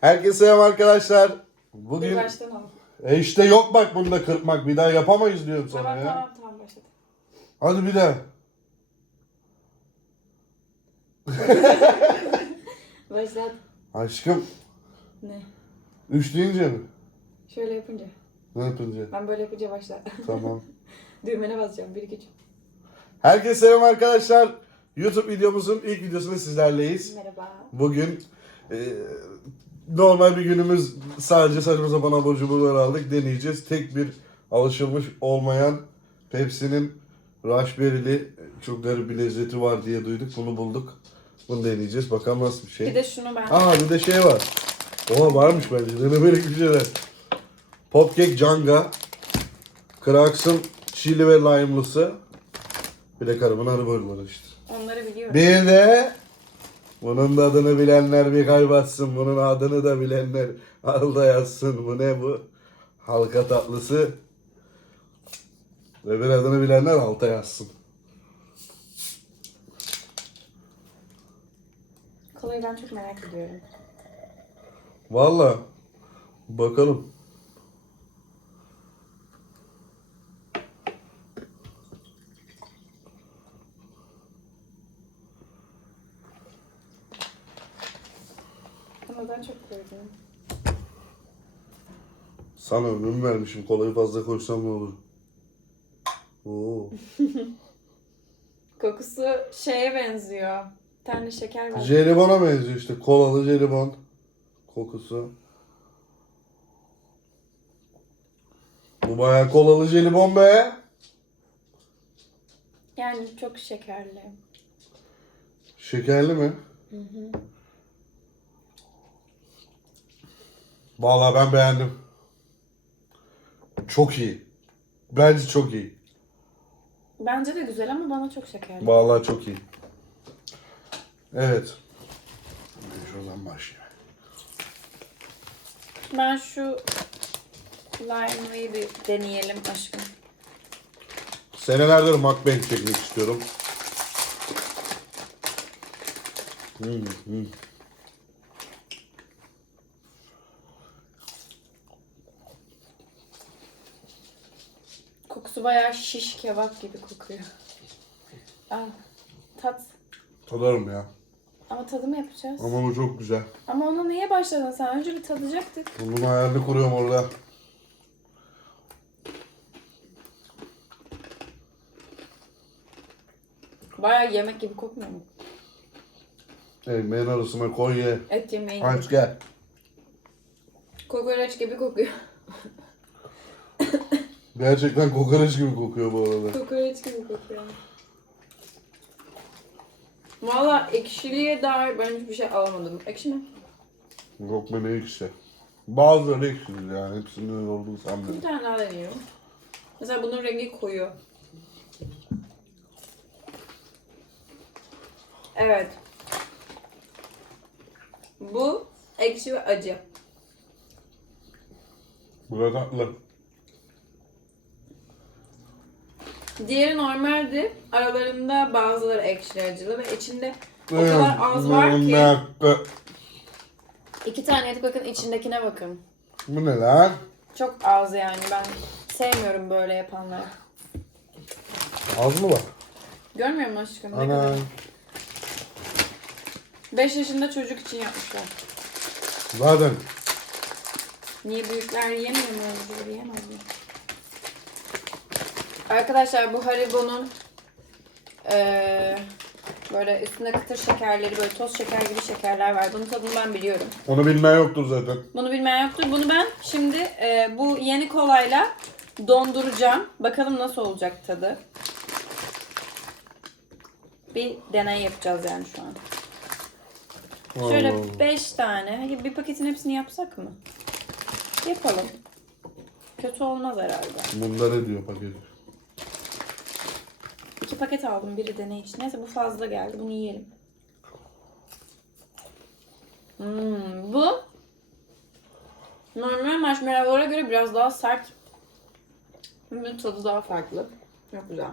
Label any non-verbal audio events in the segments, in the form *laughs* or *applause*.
Herkese selam arkadaşlar. Bugün baştan al. e işte yok bak bunda kırpmak bir daha yapamayız diyorum sana Tamam ya. tamam tamam başladı. Hadi bir daha. *laughs* Başlat. Aşkım Ne? üç deyince mi? Şöyle yapınca. Ne yapınca? Ben böyle yapınca başla. Tamam. *laughs* Düğmene basacağım. Bir iki üç. Herkese selam arkadaşlar. YouTube videomuzun ilk videosunda sizlerleyiz. Merhaba. Bugün e, normal bir günümüz sadece saçma sapan abur cuburlar aldık deneyeceğiz. Tek bir alışılmış olmayan Pepsi'nin raspberry'li çok garip bir lezzeti var diye duyduk. Bunu bulduk. Bunu deneyeceğiz. Bakalım nasıl bir şey. Bir de şunu ben. Aa bir de şey var. Oha varmış bence. Denemelik bir şeyler. Popcake Janga. Kraks'ın chili ve lime'lısı. Bir de karbonara var işte. Onları biliyorum. Bir de bunun da adını bilenler bir kalp atsın. Bunun adını da bilenler alda yazsın. Bu ne bu? Halka tatlısı. Ve bir adını bilenler alta yazsın. Kolayı ben çok merak ediyorum. Valla bakalım. Ama ben çok koydum. Sana ömrümü vermişim. Kolayı fazla koysam ne olur? Oo. *laughs* Kokusu şeye benziyor. Bir tane şeker var. Jelibona benziyor işte. Kolalı jelibon. Kokusu. Bu bayağı kolalı jelibon be. Yani çok şekerli. Şekerli mi? Vallahi ben beğendim. Çok iyi. Bence çok iyi. Bence de güzel ama bana çok şekerli. Vallahi çok iyi. Evet. Bir Şuradan başlayayım. Ben şu lime'lıyı bir deneyelim aşkım. Senelerdir mukbang çekmek istiyorum. Hmm, hmm. Kokusu bayağı şiş kebap gibi kokuyor. Ah, tat. Tadarım ya. Ama tadım yapacağız. Ama bu çok güzel. Ama ona niye başladın sen? Önce bir tadacaktık. Bunun hayalini kuruyorum orada. Bayağı yemek gibi kokmuyor mu? Ekmeğin arasına koy ye. Et yemeği. Aç gel. Kokoreç gibi kokuyor. Gerçekten kokoreç gibi kokuyor bu arada. Kokoreç gibi kokuyor. Valla ekşiliğe dair ben hiçbir şey alamadım. Ekşi mi? Yok be ne ekşi. Bazıları ekşi yani. Hepsinin olduğunu Bir sanmıyorum. tane daha deniyorum. Mesela bunun rengi koyu. Evet. Bu ekşi ve acı. Bu da tatlı. Diğeri normaldi. Aralarında bazıları ekşi acılı ve içinde o kadar az var ki. ki. İki tane yedik bakın içindekine bakın. Bu ne lan? Çok az yani ben sevmiyorum böyle yapanları. Az mı var? Görmüyor musun aşkım? Ne Ana. kadar? 5 yaşında çocuk için yapmışlar. Zaten. Niye büyükler yemiyor mu öyle şeyleri yemez mi? Arkadaşlar bu Haribo'nun eee, böyle üstünde kıtır şekerleri böyle toz şeker gibi şekerler var. Bunun tadını ben biliyorum. Onu bilmeyen yoktur zaten. Bunu bilmeyen yoktur. Bunu ben şimdi eee, bu yeni kolayla donduracağım. Bakalım nasıl olacak tadı. Bir deney yapacağız yani şu an. Şöyle Allah. 5 tane. Hadi bir paketin hepsini yapsak mı? Yapalım. Kötü olmaz herhalde. Bunda ne diyor paket? İki paket aldım. Biri deney için. Neyse bu fazla geldi. Bunu yiyelim. Hmm, bu normal marshmallowlara göre biraz daha sert. Ve tadı daha farklı. Çok güzel.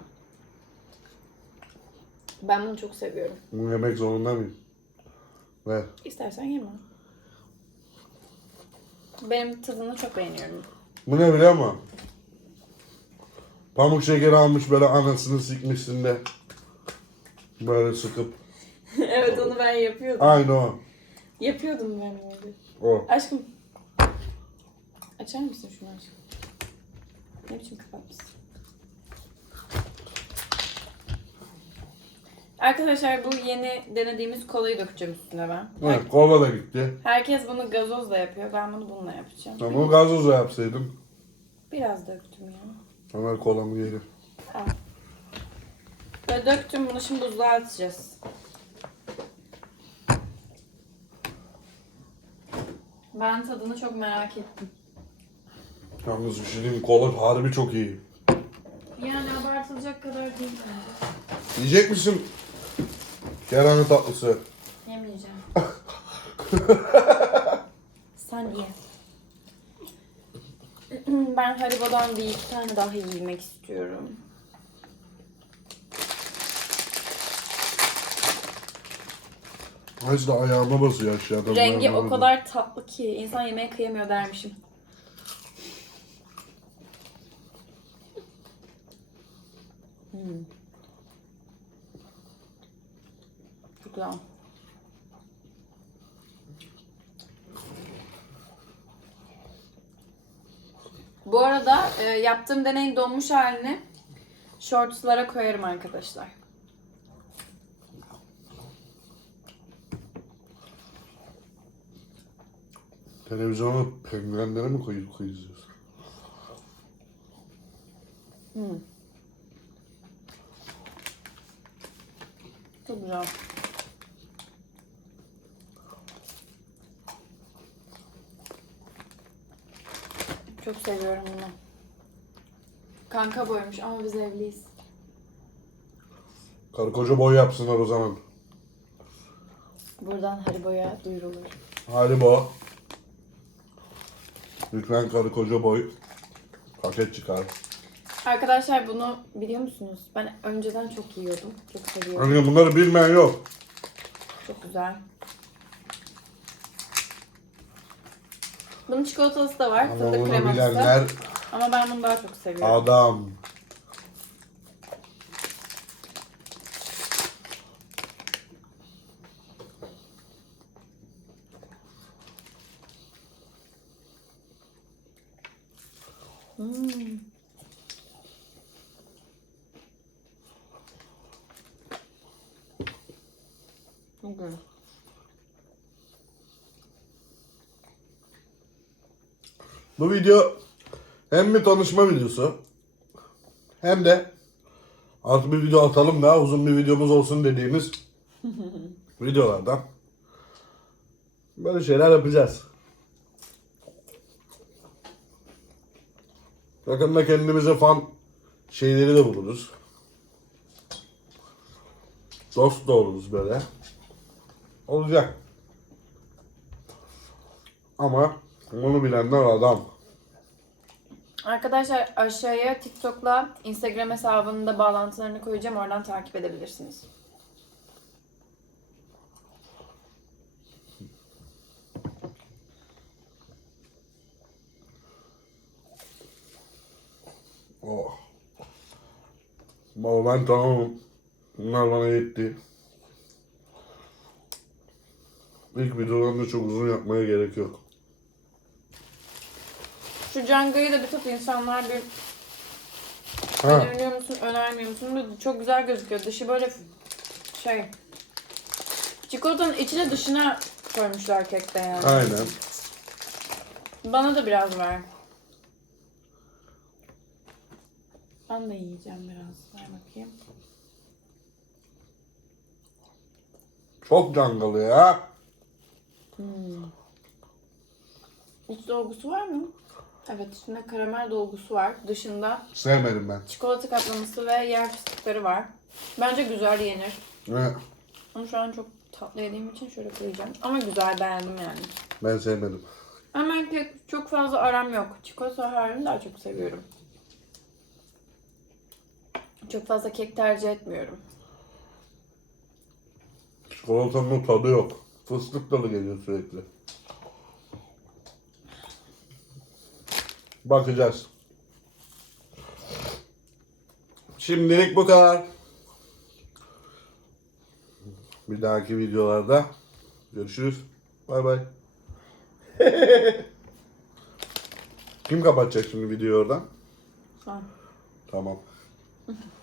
Ben bunu çok seviyorum. Bunu yemek zorunda mıyım? Ver. İstersen yeme. Benim tadını çok beğeniyorum. Bu ne biliyor musun? Pamuk şekeri almış böyle anasını sikmişsin de. Böyle sıkıp. *laughs* evet onu ben yapıyordum. Aynı o. Yapıyordum ben öyle. O. Aşkım. Açar mısın şunu aşkım? Ne biçim kapatmışsın? Arkadaşlar bu yeni denediğimiz kolayı dökeceğim üstüne ben. Evet, kola da gitti. Herkes bunu gazozla yapıyor. Ben bunu bununla yapacağım. Ama gazozla yapsaydım. Biraz döktüm ya. Hemen kolamı yedim. Al. Ve döktüm bunu şimdi buzluğa atacağız. Ben tadını çok merak ettim. Yalnız bir şey diyeyim, kola harbi çok iyi. Yani abartılacak kadar değil bence. Yiyecek misin? Kerane tatlısı. Yemeyeceğim. *laughs* Sen ye. *clears throat* Ben Haribo'dan bir iki tane daha yemek istiyorum. Da ayağıma basıyor aşağıdan. Rengi o kadar tatlı ki insan yemeğe kıyamıyor dermişim. Hmm. Çok güzel. Bu arada e, yaptığım deneyin donmuş halini shortslara koyarım arkadaşlar. Televizyona penguenlere mi koy koyuyoruz? Hmm. Çok güzel. Çok seviyorum bunu. Kanka boymuş ama biz evliyiz. Karı koca boy yapsınlar o zaman. Buradan Haribo'ya duyurulur. Haribo. Lütfen karı koca boy. Paket çıkar. Arkadaşlar bunu biliyor musunuz? Ben önceden çok yiyordum. Çok seviyorum. Hani bunları bilmeyen yok. Çok güzel. Bunun çikolatası da var. Ama Fındık bunu kreması. bilenler Ama ben bunu daha çok seviyorum. adam. Hmm. Çok güzel. Bu video hem bir tanışma videosu hem de artık bir video atalım daha uzun bir videomuz olsun dediğimiz *laughs* videolardan böyle şeyler yapacağız. Yakında kendimize fan şeyleri de buluruz. Dost da oluruz böyle. Olacak. Ama bunu bilenler adam. Arkadaşlar aşağıya TikTok'la Instagram hesabının da bağlantılarını koyacağım. Oradan takip edebilirsiniz. Oh. Baba ben tamamım. Bunlar bana yetti. İlk videodan da çok uzun yapmaya gerek yok. Şu Canga'yı da bir tut insanlar bir Ha, öneriyor musun, önermiyor musun? Bu Çok güzel gözüküyor. Dışı böyle şey. Çikolatanın içine dışına koymuşlar kekte yani. aynen. Bana da biraz ver. Ben de yiyeceğim biraz. Ver bakayım. Çok cangalı ya. İç dolgusu var mı? Evet içinde karamel dolgusu var. Dışında Sevmedim ben. çikolata kaplaması ve yer fıstıkları var. Bence güzel yenir. Ne? Ama şu an çok tatlı yediğim için şöyle koyacağım. Ama güzel beğendim yani. Ben sevmedim. Ben kek çok fazla aram yok. Çikolata halini daha çok seviyorum. Çok fazla kek tercih etmiyorum. Çikolatanın tadı yok. Fıstık tadı geliyor sürekli. Bakacağız. Şimdilik bu kadar. Bir dahaki videolarda görüşürüz. Bay bay. *laughs* Kim kapatacak şimdi videoyu oradan? Son. Tamam. *laughs*